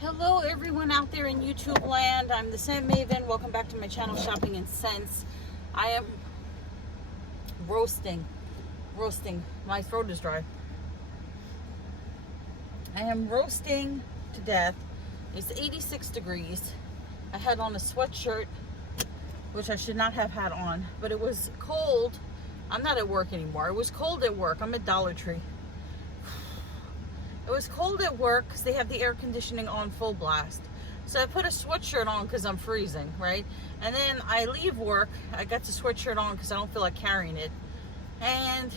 Hello everyone out there in YouTube land. I'm the Scent Maven. Welcome back to my channel, Shopping in Scents. I am roasting. My throat is dry. I am roasting to death. It's 86 degrees. I had on a sweatshirt, which I should not have had on, but it was cold. I'm not at work anymore. It was cold at work. I'm at Dollar Tree. It was cold at work because they have the air conditioning on full blast. So I put a sweatshirt on because I'm freezing, right? And then I leave work. I got the sweatshirt on because I don't feel like carrying it. And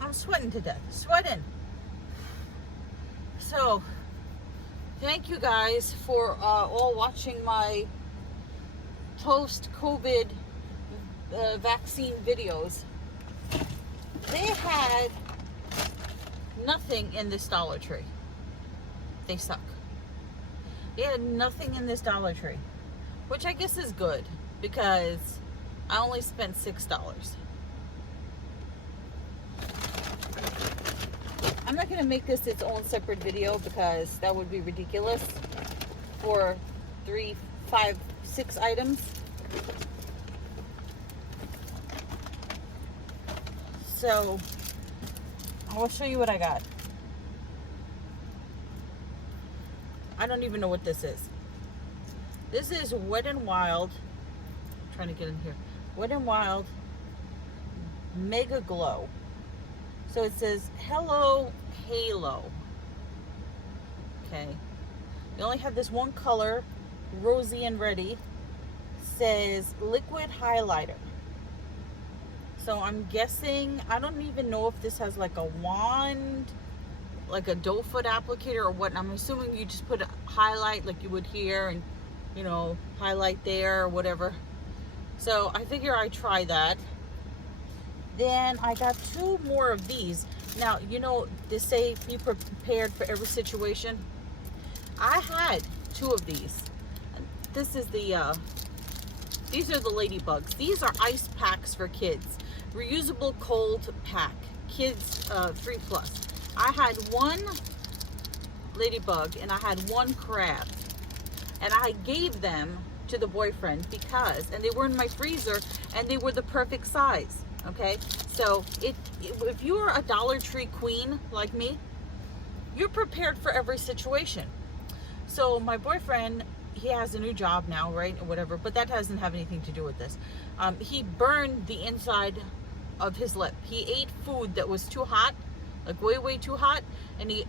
I'm sweating to death. Sweating. So, thank you guys for all watching my post-COVID vaccine videos. They had nothing in this Dollar Tree. They suck. They had nothing in this Dollar Tree, which I guess is good because I only spent $6. I'm not going to make this its own separate video because that would be ridiculous for 3, 5, 6 items. So I'll show you what I got. I don't even know what this is. This is Wet n Wild. I'm trying to get in here. Wet n Wild Mega Glow. So it says Hello Halo. Okay. They only have this one color, rosy and ready. Says liquid highlighter. So I'm guessing, I don't even know if this has like a wand, like a doe foot applicator or what. I'm assuming you just put a highlight like you would here and, you know, highlight there or whatever. So I figure I try that. Then I got 2 more of these. Now, you know, they say be prepared for every situation. I had 2 of these. This is the, these are the ladybugs. These are ice packs for kids. Reusable cold pack. Kids 3+. I had 1 ladybug and I had 1 crab. And I gave them to the boyfriend because, and they were in my freezer and they were the perfect size. Okay, so if you're a Dollar Tree queen like me, you're prepared for every situation. So my boyfriend, he has a new job now, right, or whatever, but that doesn't have anything to do with this. He burned the inside of his lip. He ate food that was too hot, like way too hot, and he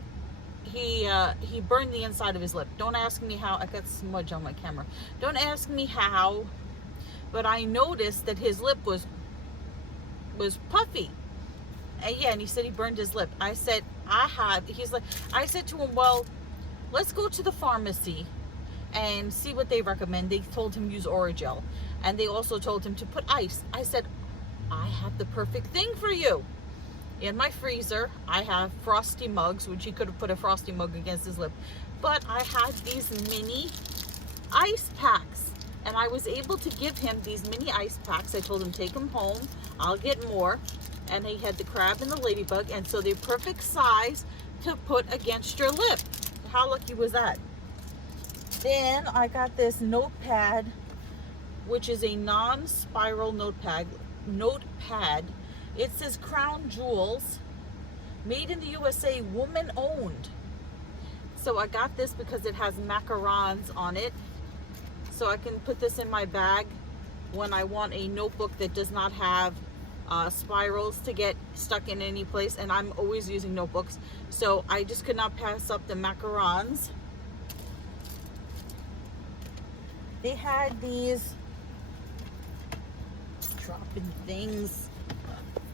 burned the inside of his lip. Don't ask me how. I got smudge on my camera. Don't ask me how, but I noticed that his lip was puffy. And yeah, and he said he burned his lip. I said, I said to him, well, let's go to the pharmacy and see what they recommend. They told him use Orajel, and they also told him to put ice. I said, I have the perfect thing for you. In my freezer, I have frosty mugs, which he could have put a frosty mug against his lip, but I had these mini ice packs, and I was able to give him these mini ice packs. I told him, take them home, I'll get more. And he had the crab and the ladybug, and so they're perfect size to put against your lip. How lucky was that? Then I got this notepad, which is a non-spiral notepad. It says Crown Jewels, made in the USA, woman owned. So I got this because it has macarons on it. So I can put this in my bag when I want a notebook that does not have spirals to get stuck in any place. And I'm always using notebooks. So I just could not pass up the macarons. They had these dropping things.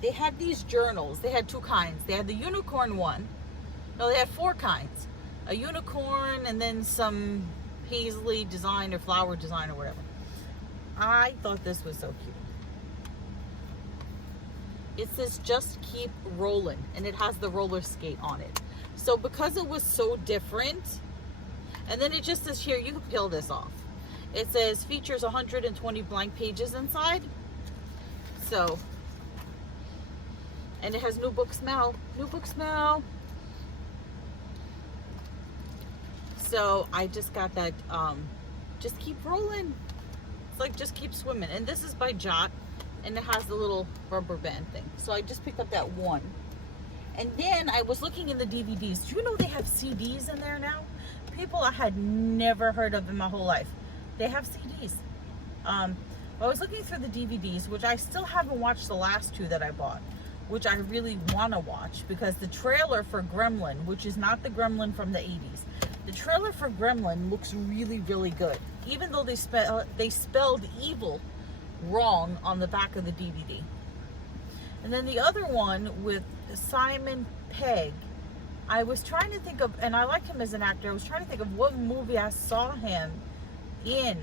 They had these journals. They had 2 kinds. They had the unicorn one. No, they had 4 kinds. A unicorn and then some paisley design or flower design or whatever. I thought this was so cute. It says just keep rolling, and it has the roller skate on it. So because it was so different, and then it just says here, you can peel this off. It says features 120 blank pages inside. So, and it has new book smell. New book smell. So I just got that, just keep rolling. It's like just keep swimming. And this is by Jot, and it has the little rubber band thing. So I just picked up that one. And then I was looking in the DVDs. Do you know they have CDs in there now? People I had never heard of in my whole life. They have CDs. I was looking through the DVDs, which I still haven't watched the last two that I bought, which I really want to watch, because the trailer for Gremlin, which is not the Gremlin from the 80s, the trailer for Gremlin looks really, really good, even though they spelled evil wrong on the back of the DVD. And then the other one with Simon Pegg, I was trying to think of, and I like him as an actor, I was trying to think of what movie I saw him in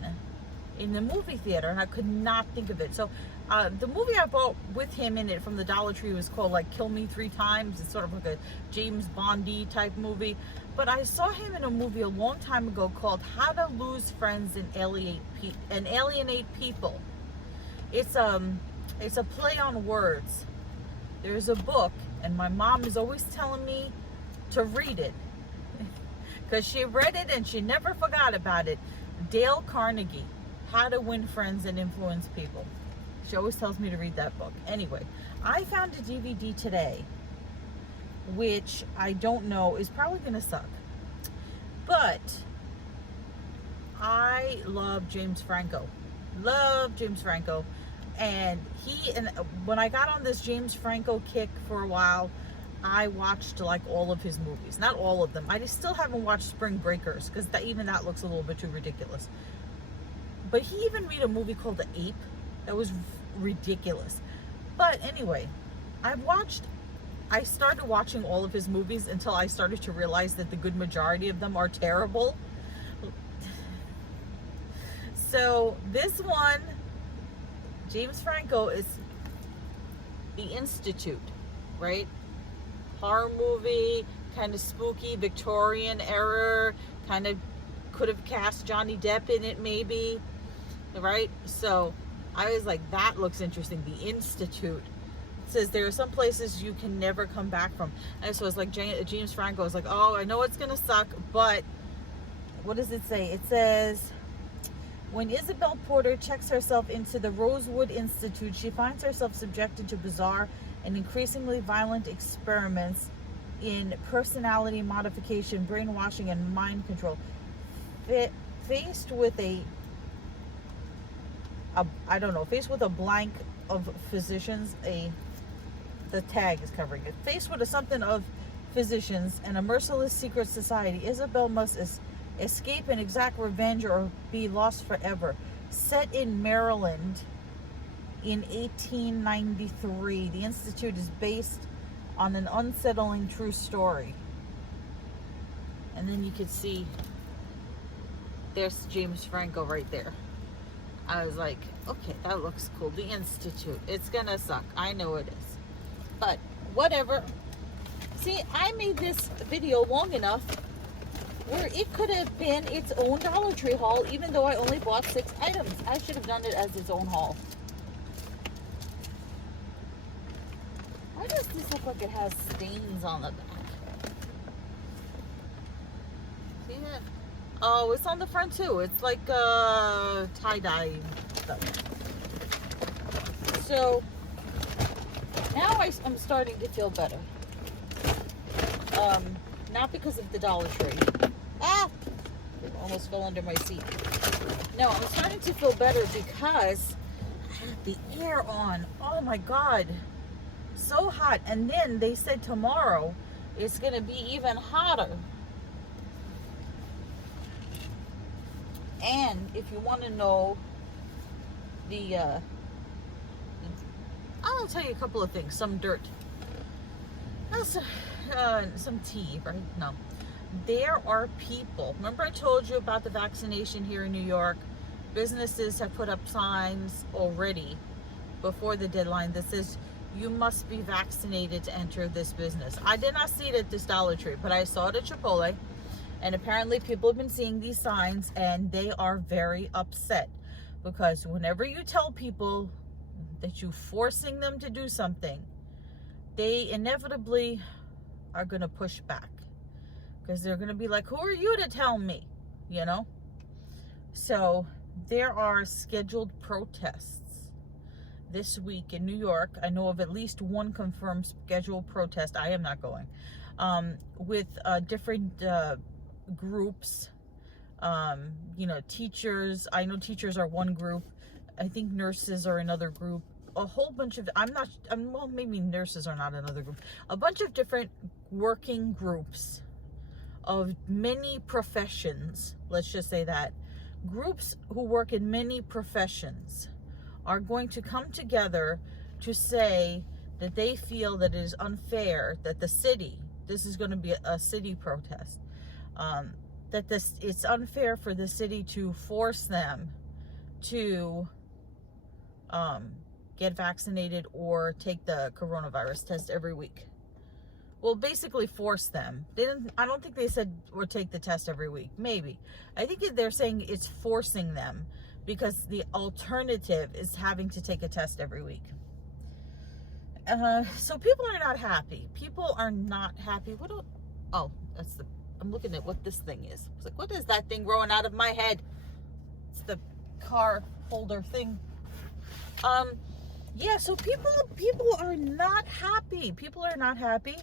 the movie theater, and I could not think of it. So the movie I bought with him in it from the Dollar Tree was called like Kill Me 3 Times. It's sort of like a James Bondy type movie. But I saw him in a movie a long time ago called How to Lose Friends and Alienate People. It's a play on words. There's a book, and my mom is always telling me to read it because she read it and she never forgot about it. Dale Carnegie, How to Win Friends and Influence People. She always tells me to read that book. Anyway, I found a DVD today, which I don't know, is probably going to suck. But I love James Franco. Love James Franco. And when I got on this James Franco kick for a while, I watched like all of his movies. Not all of them. I still haven't watched Spring Breakers, because even that looks a little bit too ridiculous. But he even made a movie called The Ape that was ridiculous. But anyway, I started watching all of his movies until I started to realize that the good majority of them are terrible. So this one, James Franco, is The Institute, right? Horror movie, kind of spooky, Victorian era, kind of could have cast Johnny Depp in it maybe, right? So I was like, that looks interesting. The Institute. It says there are some places you can never come back from. And so it's like James Franco is like, oh, I know it's gonna suck, but what does it say? It says, when Isabel Porter checks herself into the Rosewood Institute, she finds herself subjected to bizarre and increasingly violent experiments in personality modification, brainwashing, and mind control. Faced with a blank of physicians, the tag is covering it. Faced with something of physicians and a merciless secret society, Isabel must escape and exact revenge or be lost forever. Set in Maryland in 1893, the Institute is based on an unsettling true story. And then you could see there's James Franco right there. I was like, okay, that looks cool. The Institute. It's gonna suck. I know it is. But whatever. See, I made this video long enough where it could have been its own Dollar Tree haul, even though I only bought 6 items. I should have done it as its own haul. Why does this look like it has stains on the back? See that? Oh, it's on the front too. It's like tie-dye stuff. So now I'm starting to feel better. Not because of the Dollar Tree. Almost fell under my seat. No, I'm starting to feel better because I had the air on. Oh my God. So hot. And then they said tomorrow it's going to be even hotter. And if you want to know I'll tell you a couple of things. Some dirt. Some tea, right? No. There are people. Remember I told you about the vaccination here in New York? Businesses have put up signs already before the deadline that says you must be vaccinated to enter this business. I did not see it at this Dollar Tree, but I saw it at Chipotle. And apparently people have been seeing these signs and they are very upset because whenever you tell people that you're forcing them to do something, they inevitably are going to push back because they're going to be like, who are you to tell me, you know? So there are scheduled protests this week in New York. I know of at least one confirmed scheduled protest. I am not going. With different groups, you know, teachers. I know teachers are one group. I think nurses are another group. A whole bunch of, well, maybe nurses are not another group. A bunch of different working groups of many professions, let's just say that. Groups who work in many professions are going to come together to say that they feel that it is unfair that the city, this is going to be a city protest, that it's unfair for the city to force them to get vaccinated or take the coronavirus test every week. Well, basically force them. I don't think they said or take the test every week. Maybe. I think they're saying it's forcing them because the alternative is having to take a test every week. So people are not happy. People are not happy. I'm looking at what this thing is. It's like, what is that thing growing out of my head? It's the car holder thing. Yeah, so people are not happy. People are not happy.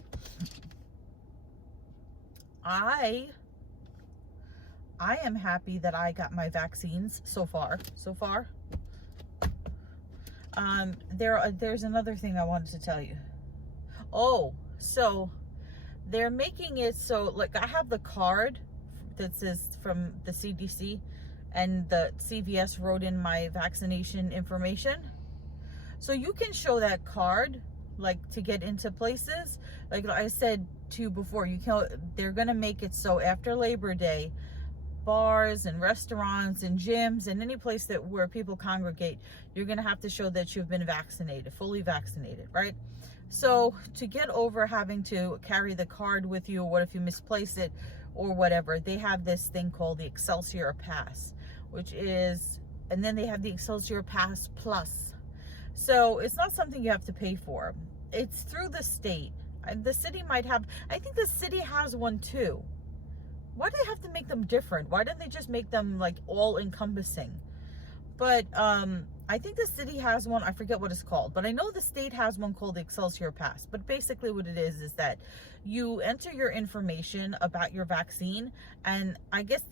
I am happy that I got my vaccines so far. There's another thing I wanted to tell you. Oh, so they're making it so, like, I have the card that says from the CDC, and the CVS wrote in my vaccination information. So you can show that card, like, to get into places. Like I said to you before, they're going to make it so after Labor Day, bars and restaurants and gyms and any place where people congregate, you're going to have to show that you've been vaccinated, fully vaccinated, right? So to get over having to carry the card with you, or what if you misplace it or whatever, they have this thing called the Excelsior Pass, and then they have the Excelsior Pass Plus. So it's not something you have to pay for. It's through the state. The city might have, I think the city has one too. Why do they have to make them different? Why don't they just make them like all encompassing? But I think the city has one. I forget what it's called, but I know the state has one called the Excelsior Pass. But basically what it is that you enter your information about your vaccine, and I guess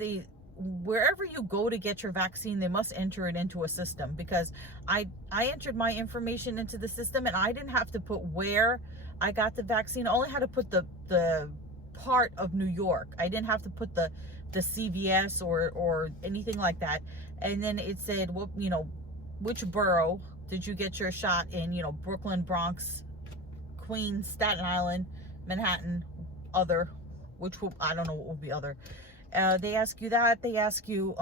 wherever you go to get your vaccine, they must enter it into a system, because I entered my information into the system and I didn't have to put where I got the vaccine. I only had to put the part of New York. I didn't have to put the CVS or anything like that. And then it said, well, you know, which borough did you get your shot in? You know, Brooklyn, Bronx, Queens, Staten Island, Manhattan, other, I don't know what will be other. They ask you that. They ask you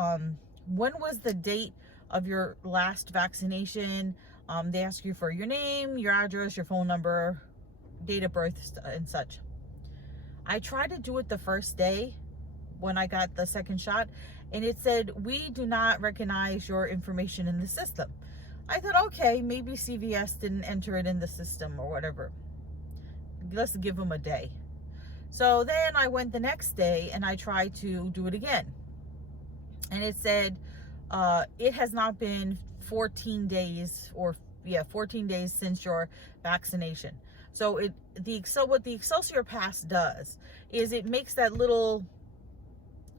when was the date of your last vaccination. They ask you for your name, your address, your phone number, date of birth, and such. I tried to do it the first day when I got the second shot, and it said, we do not recognize your information in the system. I thought, okay, maybe CVS didn't enter it in the system or whatever. Let's give them a day. So then I went the next day and I tried to do it again. And it said, it has not been 14 days since your vaccination. So what the Excelsior Pass does is it makes that little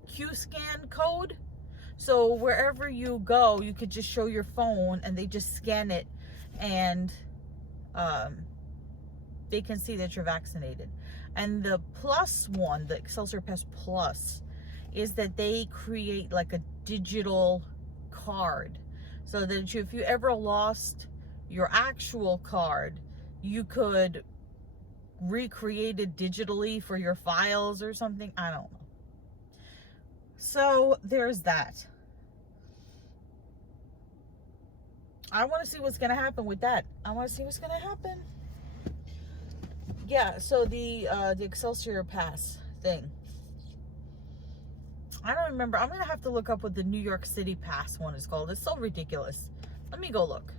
Q-scan code. So wherever you go, you could just show your phone and they just scan it, and they can see that you're vaccinated. And the plus one, the Excelsior Pass Plus, is that they create like a digital card, so that if you ever lost your actual card, you could recreate it digitally for your files or something. I don't know. So there's that. I want to see what's going to happen with that. Yeah, so the Excelsior Pass thing. I don't remember. I'm going to have to look up what the New York City Pass one is called. It's so ridiculous. Let me go look.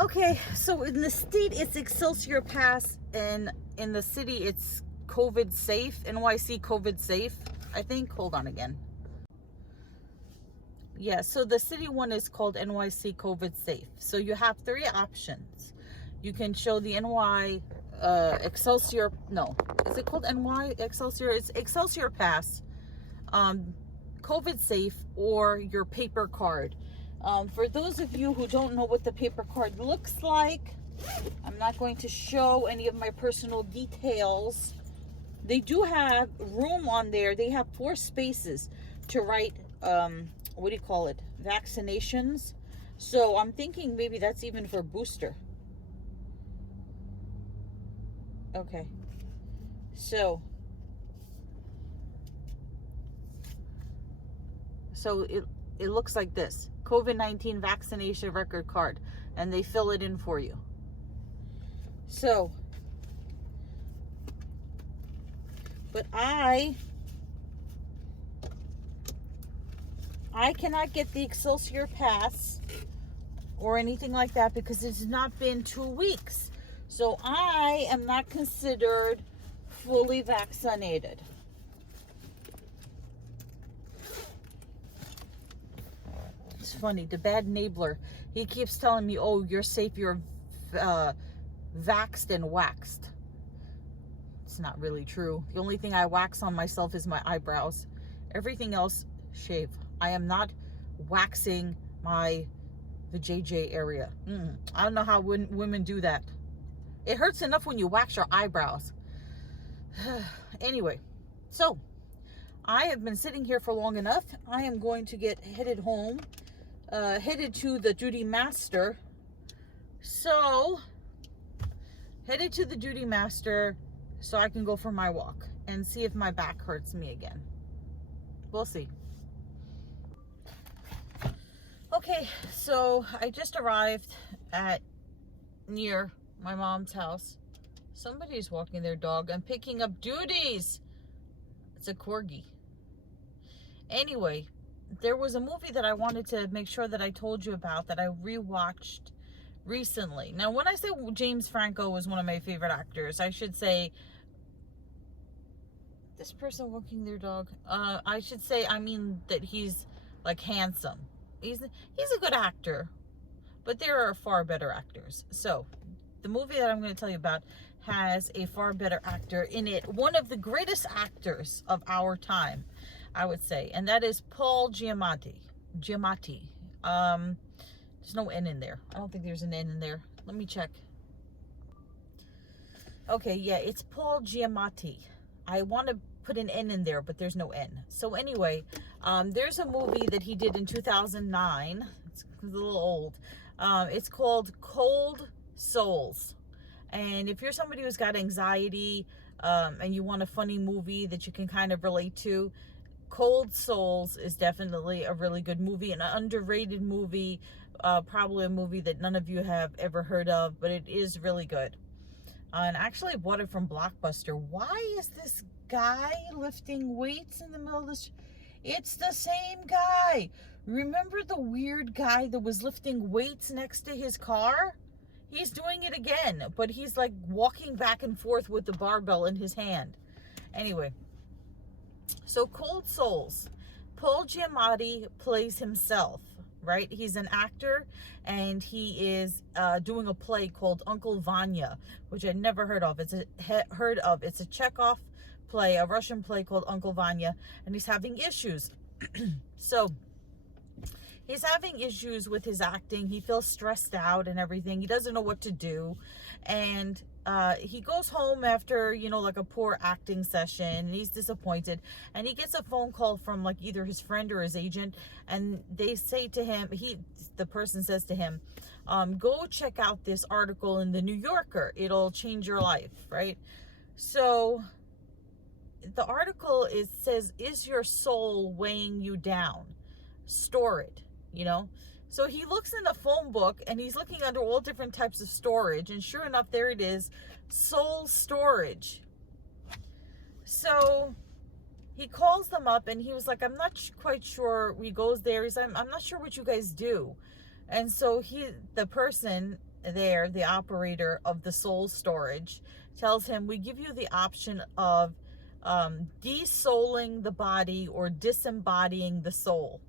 Okay, so in the state it's Excelsior Pass, and in the city it's COVID safe, NYC COVID safe, I think. Hold on again. Yeah, so the city one is called NYC COVID safe. So you have 3 options. You can show the NY Excelsior, no, is it called NY Excelsior? It's Excelsior Pass, COVID safe, or your paper card. For those of you who don't know what the paper card looks like, I'm not going to show any of my personal details. They do have room on there. They have 4 spaces to write, what do you call it? Vaccinations. So I'm thinking maybe that's even for booster. Okay. So it looks like this. COVID-19 vaccination record card. And they fill it in for you. So, but I cannot get the Excelsior Pass or anything like that because it's not been 2 weeks. So I am not considered fully vaccinated. It's funny, the bad neighbor, he keeps telling me, oh, you're safe, you're vaxxed and waxed. It's not really true. The only thing I wax on myself is my eyebrows. Everything else, shave. I am not waxing the JJ area. I don't know how women do that. It hurts enough when you wax your eyebrows. Anyway, so I have been sitting here for long enough. I am going to get headed home, headed to the duty master. So, headed to the duty master so I can go for my walk and see if my back hurts me again. We'll see. Okay, so I just arrived near my mom's house. Somebody's walking their dog and picking up duties. It's a corgi. Anyway, there was a movie that I wanted to make sure that I told you about that I rewatched recently. Now, when I say James Franco was one of my favorite actors, I should say this person walking their dog. I mean that he's like handsome. He's a good actor, but there are far better actors. So the movie that I'm going to tell you about has a far better actor in it. One of the greatest actors of our time, I would say, and that is Paul Giamatti. There's no N in there. I don't think there's an N in there. Let me check. Okay, yeah, it's Paul Giamatti. I want to put an N in there, but there's no N. So anyway, there's a movie that he did in 2009. It's a little old. It's called Cold Souls. And if you're somebody who's got anxiety and you want a funny movie that you can kind of relate to, Cold Souls is definitely a really good movie, an underrated movie, probably a movie that none of you have ever heard of, but it is really good. And actually I bought it from Blockbuster. Why is this guy lifting weights in the middle of this? It's the same guy. Remember the weird guy that was lifting weights next to his car? He's doing it again, but he's like walking back and forth with the barbell in his hand. Anyway, so Cold Souls. Paul Giamatti plays himself, right? He's an actor, and he is doing a play called Uncle Vanya, which I'd never heard of. It's a Chekhov play, a Russian play called Uncle Vanya, and he's having issues. So he's having issues with his acting. He feels stressed out and everything. He doesn't know what to do. And he goes home after, like a poor acting session, and he's disappointed. And he gets a phone call from like either his friend or his agent. And they say to him, the person says to him, go check out this article in the New Yorker. It'll change your life, right? So the article says, is your soul weighing you down? Store it. So he looks in the phone book and he's looking under all different types of storage, and sure enough, there it is, soul storage. So he calls them up and he was like, I'm not quite sure. He goes there, he's like, I'm not sure what you guys do. And so the person there, the operator of the soul storage, tells him, we give you the option of desouling the body or disembodying the soul.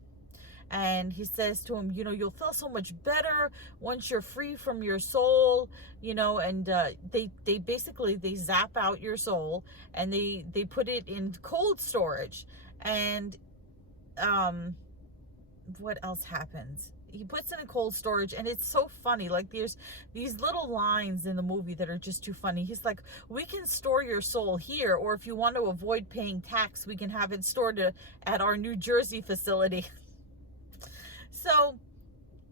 And he says to him, you'll feel so much better once you're free from your soul, and they basically, they zap out your soul and they put it in cold storage. And what else happens? He puts it in cold storage, and it's so funny. Like, there's these little lines in the movie that are just too funny. He's like, we can store your soul here, or if you want to avoid paying tax, we can have it stored at our New Jersey facility. So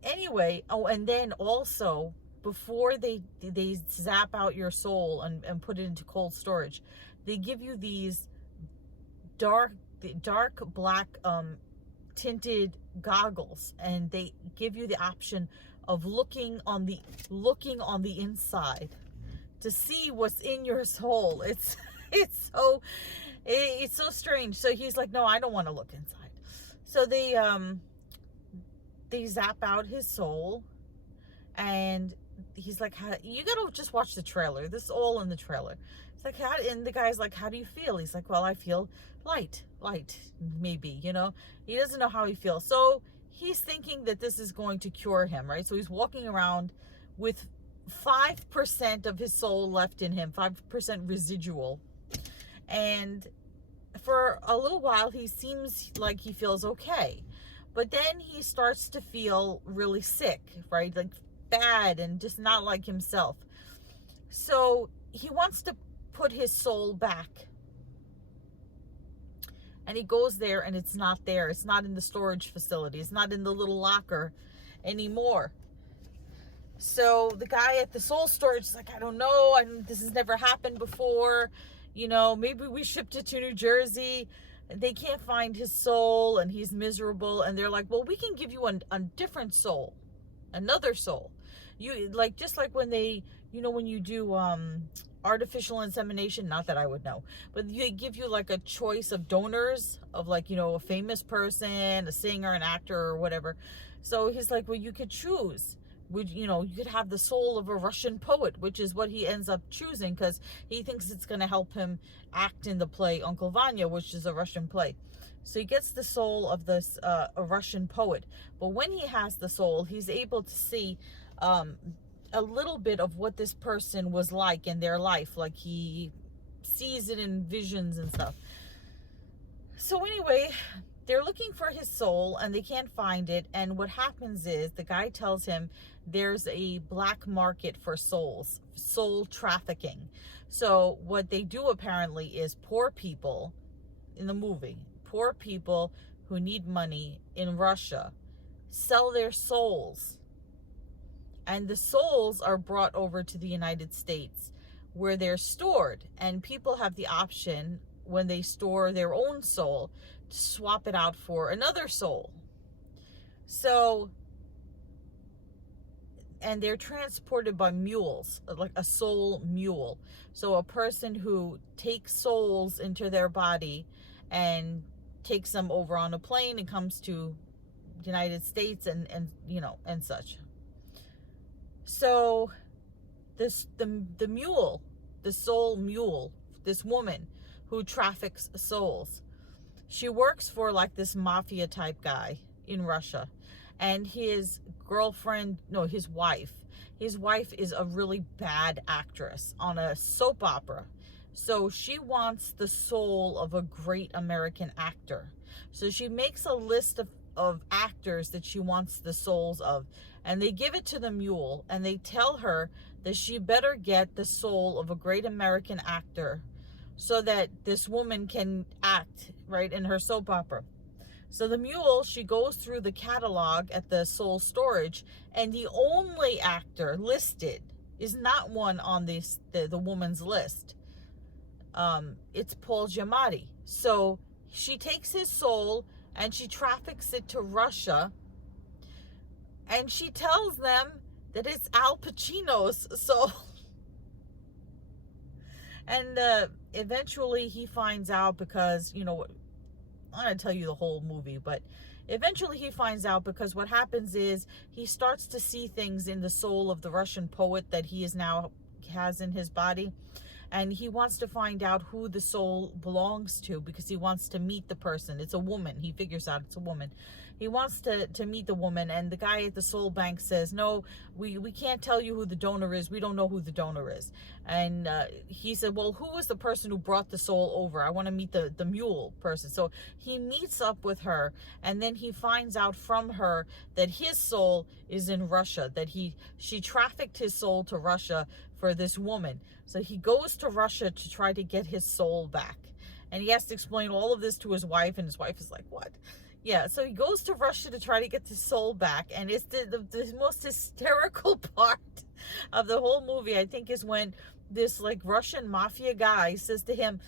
anyway, and then also, before they zap out your soul and put it into cold storage, they give you these dark black tinted goggles, and they give you the option of looking on the inside to see what's in your soul. It's so strange. So he's like, no, I don't want to look inside. So they zap out his soul, and he's like, you gotta just watch the trailer. This is all in the trailer. It's like, and the guy's like, how do you feel? He's like, well, I feel light, maybe, he doesn't know how he feels. So he's thinking that this is going to cure him, right? So he's walking around with 5% of his soul left in him, 5% residual. And for a little while, he seems like he feels okay. But then he starts to feel really sick, right? Like bad and just not like himself. So he wants to put his soul back. And he goes there, and it's not there. It's not in the storage facility. It's not in the little locker anymore. So the guy at the soul storage is like, I don't know. This has never happened before. Maybe we shipped it to New Jersey. They can't find his soul, and he's miserable. And they're like, well, we can give you a different soul, another soul. Just like when they, when you do artificial insemination, not that I would know, but they give you like a choice of donors of a famous person, a singer, an actor, or whatever. So he's like, well, you could choose. You could have the soul of a Russian poet, which is what he ends up choosing because he thinks it's going to help him act in the play Uncle Vanya, which is a Russian play. So he gets the soul of this a Russian poet. But when he has the soul, he's able to see a little bit of what this person was like in their life. Like, he sees it in visions and stuff. So anyway, they're looking for his soul, and they can't find it. And what happens is the guy tells him there's a black market for souls, soul trafficking. So what they do apparently is poor people in the movie, poor people who need money in Russia, sell their souls. And the souls are brought over to the United States where they're stored. And people have the option, when they store their own soul, to swap it out for another soul. So, and they're transported by mules, like a soul mule. So a person who takes souls into their body and takes them over on a plane and comes to the United States and such. So the mule, the soul mule, this woman who traffics souls, she works for like this mafia type guy in Russia. And his wife is a really bad actress on a soap opera. So she wants the soul of a great American actor. So she makes a list of actors that she wants the souls of. And they give it to the mule, and they tell her that she better get the soul of a great American actor so that this woman can act, right, in her soap opera. So the mule, she goes through the catalog at the soul storage, and the only actor listed is not one on the woman's list. It's Paul Giamatti. So she takes his soul and she traffics it to Russia, and she tells them that it's Al Pacino's soul. And eventually he finds out because, I'm going to tell you the whole movie, but eventually he finds out, because what happens is he starts to see things in the soul of the Russian poet that he is now has in his body. And he wants to find out who the soul belongs to, because he wants to meet the person. It's a woman. He figures out it's a woman. He wants to meet the woman, and the guy at the soul bank says, no, we can't tell you who the donor is. We don't know who the donor is. And he said, well, who was the person who brought the soul over? I want to meet the mule person. So he meets up with her, and then he finds out from her that his soul is in Russia, that she trafficked his soul to Russia for this woman. So he goes to Russia to try to get his soul back. And he has to explain all of this to his wife, and his wife is like, what? Yeah, so he goes to Russia to try to get his soul back. And it's the most hysterical part of the whole movie, I think, is when this like Russian mafia guy says to him,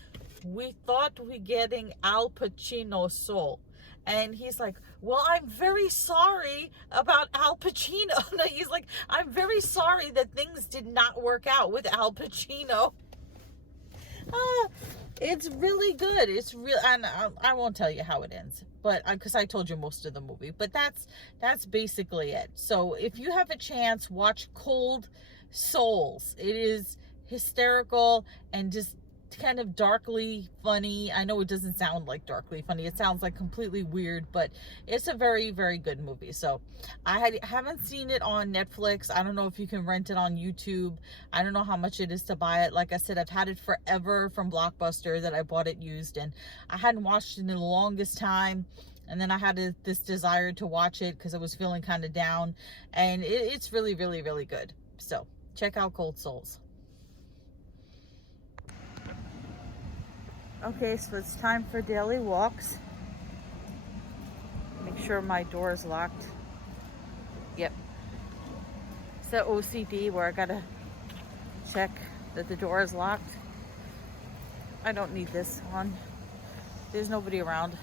we thought we getting Al Pacino's soul. And he's like, well, I'm very sorry about Al Pacino. No, he's like, I'm very sorry that things did not work out with Al Pacino. It's really good. It's real, and I won't tell you how it ends, but because I told you most of the movie. But that's basically it. So if you have a chance, watch Cold Souls. It is hysterical and just kind of darkly funny. I know it doesn't sound like darkly funny. It sounds like completely weird, but it's a very, very good movie. So I haven't seen it on Netflix. I don't know if you can rent it on YouTube. I don't know how much it is to buy it. Like I said, I've had it forever from Blockbuster that I bought it used, and I hadn't watched it in the longest time. And then I had this desire to watch it because I was feeling kind of down, and it's really, really, really good. So check out Cold Souls. Okay, so it's time for daily walks. Make sure my door is locked. Yep. It's the OCD where I gotta check that the door is locked. I don't need this on. There's nobody around.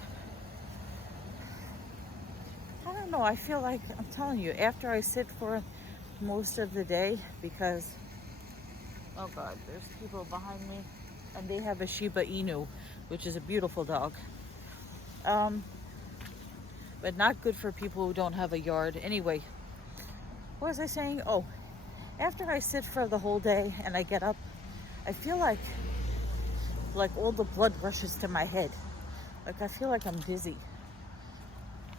I don't know, I feel like, I'm telling you, after I sit for most of the day, because, oh God, there's people behind me. And they have a Shiba Inu, which is a beautiful dog. But not good for people who don't have a yard. Anyway, what was I saying? Oh, after I sit for the whole day and I get up, I feel like all the blood rushes to my head. Like I feel like I'm dizzy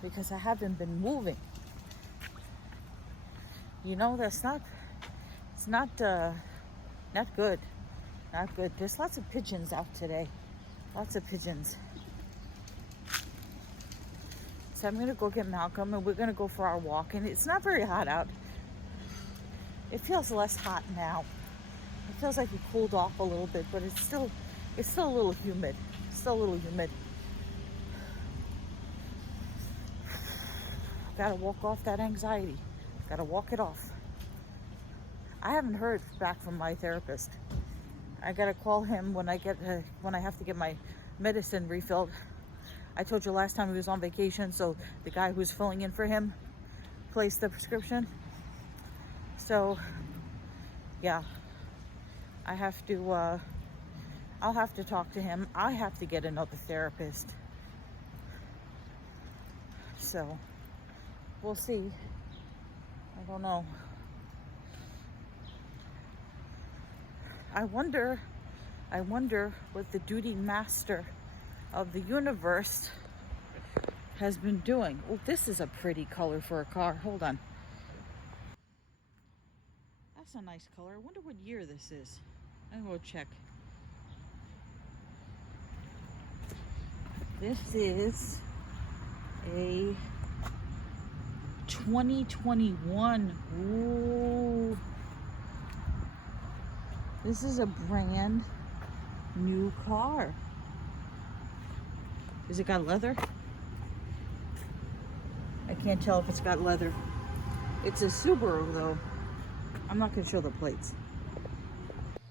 because I haven't been moving. You know, it's not good. Not good. There's lots of pigeons out today. Lots of pigeons. So I'm going to go get Malcolm, and we're going to go for our walk. And it's not very hot out. It feels less hot now. It feels like it cooled off a little bit, but it's still a little humid. Still a little humid. Got to walk off that anxiety. Got to walk it off. I haven't heard back from my therapist. I gotta call him when I have to get my medicine refilled. I told you last time he was on vacation, so the guy who was filling in for him placed the prescription. So yeah, I'll have to talk to him. I have to get another therapist. So we'll see. I don't know. I wonder what the duty master of the universe has been doing. Oh, this is a pretty color for a car. Hold on. That's a nice color. I wonder what year this is. I'm gonna go check. This is a 2021. Ooh. This is a brand new car. Has it got leather? I can't tell if it's got leather. It's a Subaru though. I'm not gonna show the plates.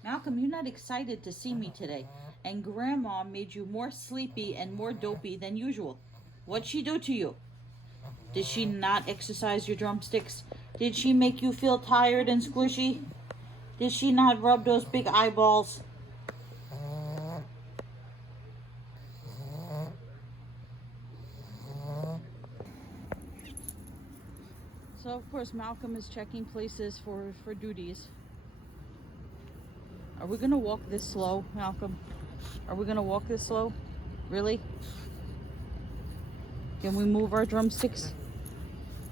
Malcolm, you're not excited to see me today. And Grandma made you more sleepy and more dopey than usual. What'd she do to you? Did she not exercise your drumsticks? Did she make you feel tired and squishy? Did she not rub those big eyeballs? So of course Malcolm is checking places for duties. Are we gonna walk this slow, Malcolm? Are we gonna walk this slow? Really? Can we move our drumsticks?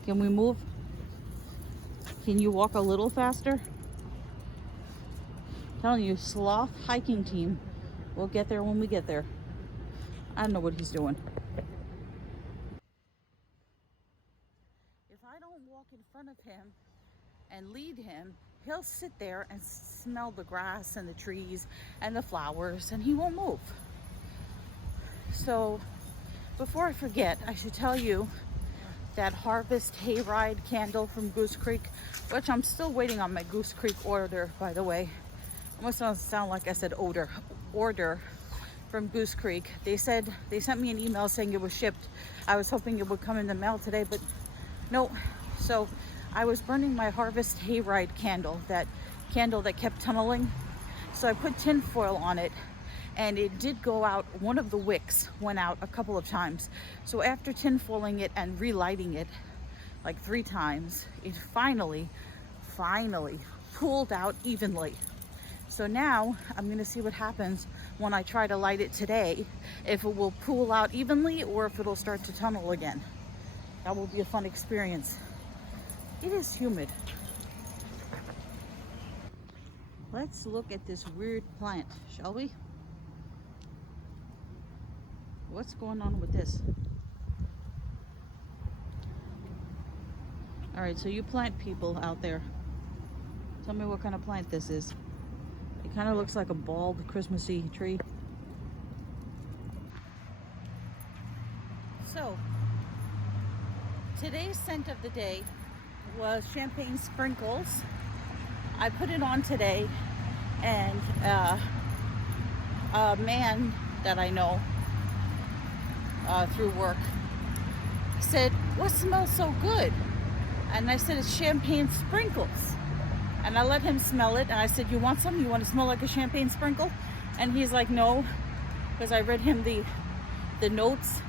Can we move? Can you walk a little faster? I'm telling you, sloth hiking team. We'll get there when we get there. I don't know what he's doing. If I don't walk in front of him and lead him, he'll sit there and smell the grass and the trees and the flowers, and he won't move. So before I forget, I should tell you that Harvest Hayride candle from Goose Creek, which I'm still waiting on my Goose Creek order, by the way. It must not sound like I said order from Goose Creek. They said they sent me an email saying it was shipped. I was hoping it would come in the mail today, but no. So I was burning my Harvest Hayride candle, that candle that kept tunneling. So I put tin foil on it, and it did go out. One of the wicks went out a couple of times. So after tin foiling it and relighting it like 3 times, it finally pulled out evenly. So now I'm gonna see what happens when I try to light it today, if it will pool out evenly or if it'll start to tunnel again. That will be a fun experience. It is humid. Let's look at this weird plant, shall we? What's going on with this? All right, so you plant people out there, tell me what kind of plant this is. It kind of looks like a bald Christmassy tree. So today's scent of the day was champagne sprinkles. I put it on today, and a man that I know through work said, "What smells so good?" And I said, "It's champagne sprinkles." And I let him smell it, and I said, "You want some? You want to smell like a champagne sprinkle?" And he's like, "No," because I read him the notes.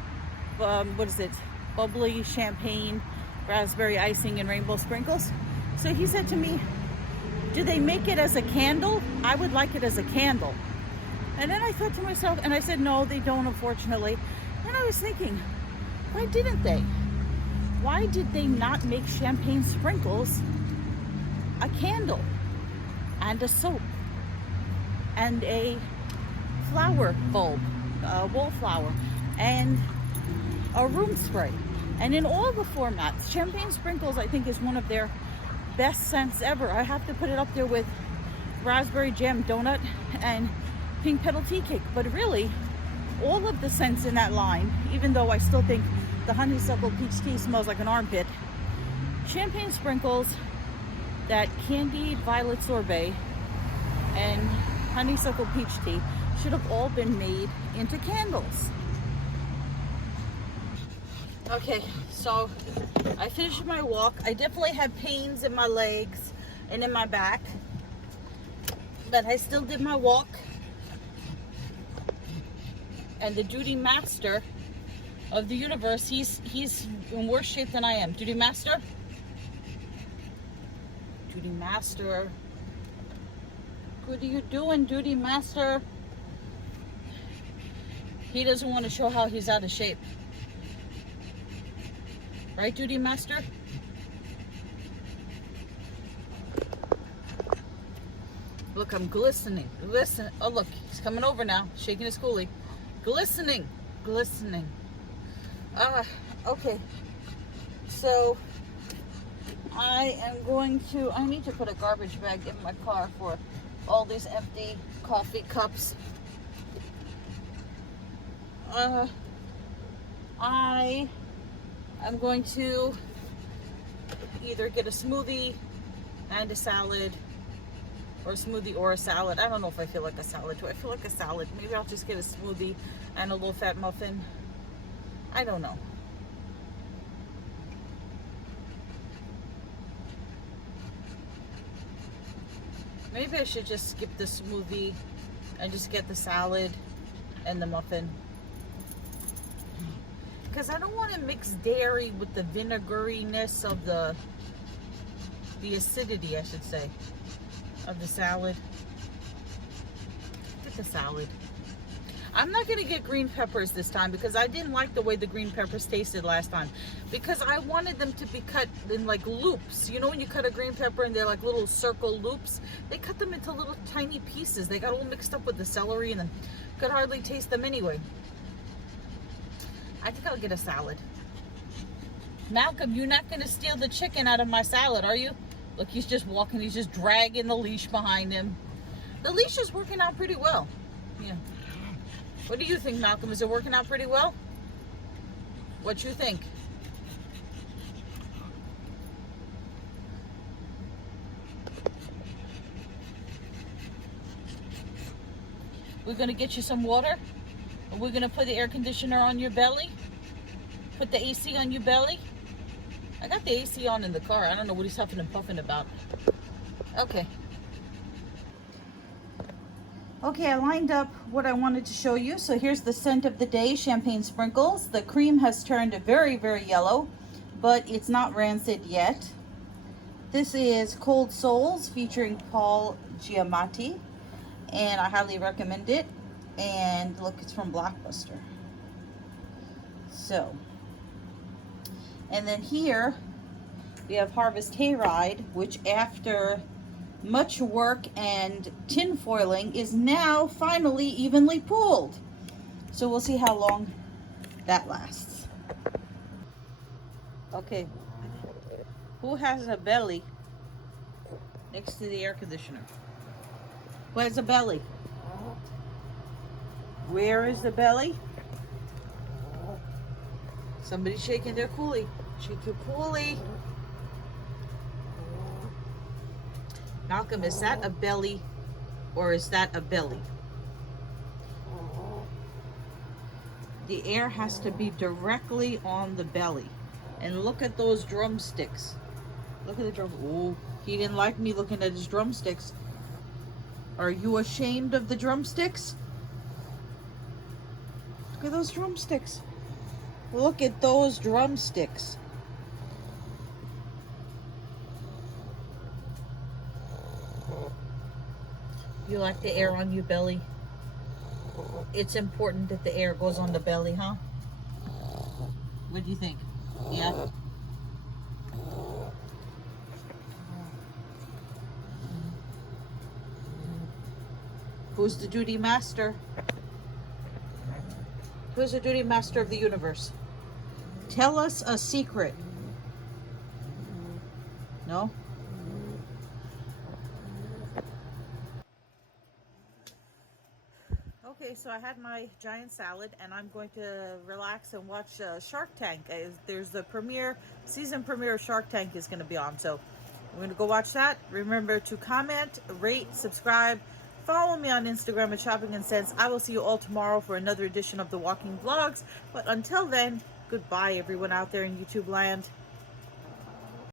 What is it? Bubbly champagne, raspberry icing, and rainbow sprinkles. So he said to me, "Do they make it as a candle? I would like it as a candle." And then I thought to myself, and I said, "No, they don't, unfortunately." And I was thinking, why didn't they? Why did they not make champagne sprinkles a candle and a soap and a flower bulb, a wallflower, and a room spray? And in all the formats, champagne sprinkles, I think, is one of their best scents ever. I have to put it up there with raspberry jam donut and pink petal tea cake. But really, all of the scents in that line, even though I still think the honeysuckle peach tea smells like an armpit, champagne sprinkles, that candied violet sorbet, and honeysuckle peach tea should have all been made into candles. Okay, so I finished my walk. I definitely had pains in my legs and in my back, but I still did my walk. And the duty master of the universe, he's in worse shape than I am. Duty master? Duty master. What are you doing, duty master? He doesn't want to show how he's out of shape. Right, duty master? Look, I'm glistening. Listen. Oh, look, he's coming over now, shaking his coolie. Glistening. Glistening. Okay. So, I need to put a garbage bag in my car for all these empty coffee cups. I am going to either get a smoothie and a salad, or a smoothie or a salad. I don't know if I feel like a salad. Do I feel like a salad? Maybe I'll just get a smoothie and a low-fat muffin. I don't know. Maybe I should just skip the smoothie and just get the salad and the muffin. Because I don't want to mix dairy with the vinegariness of the the acidity, I should say, of the salad. Look at the salad. I'm not going to get green peppers this time because I didn't like the way the green peppers tasted last time. Because I wanted them to be cut in like loops. You know when you cut a green pepper and they're like little circle loops? They cut them into little tiny pieces. They got all mixed up with the celery and then could hardly taste them anyway. I think I'll get a salad. Malcolm, you're not going to steal the chicken out of my salad, are you? Look, he's just walking. He's just dragging the leash behind him. The leash is working out pretty well. Yeah. What do you think, Malcolm? Is it working out pretty well? What you think? We're going to get you some water. And we're going to put the air conditioner on your belly. Put the AC on your belly. I got the AC on in the car. I don't know what he's huffing and puffing about. Okay. Okay, I lined up what I wanted to show you. So here's the scent of the day, champagne sprinkles. The cream has turned very, very yellow, but it's not rancid yet. This is Cold Souls featuring Paul Giamatti, and I highly recommend it. And look, it's from Blockbuster. So, and then here we have Harvest Hayride, which after much work and tin foiling is now finally evenly pooled. So we'll see how long that lasts. Okay, who has a belly next to the air conditioner? Who has a belly? Where is the belly? Somebody's shaking their coolie. Shake your coolie. Malcolm, is that a belly or is that a belly? The air has to be directly on the belly. And look at those drumsticks. Look at the drum. Oh, he didn't like me looking at his drumsticks. Are you ashamed of the drumsticks? Look at those drumsticks. Look at those drumsticks. You like the air on your belly? It's important that the air goes on the belly, huh? What do you think? Yeah? Who's the duty master? Who's the duty master of the universe? Tell us a secret. No? Okay, so I had my giant salad and I'm going to relax and watch Shark Tank. There's the season premiere of Shark Tank is going to be on. So I'm going to go watch that. Remember to comment, rate, subscribe. Follow me on Instagram at Shopping and Sense. I will see you all tomorrow for another edition of the Walking Vlogs. But until then, goodbye everyone out there in YouTube land.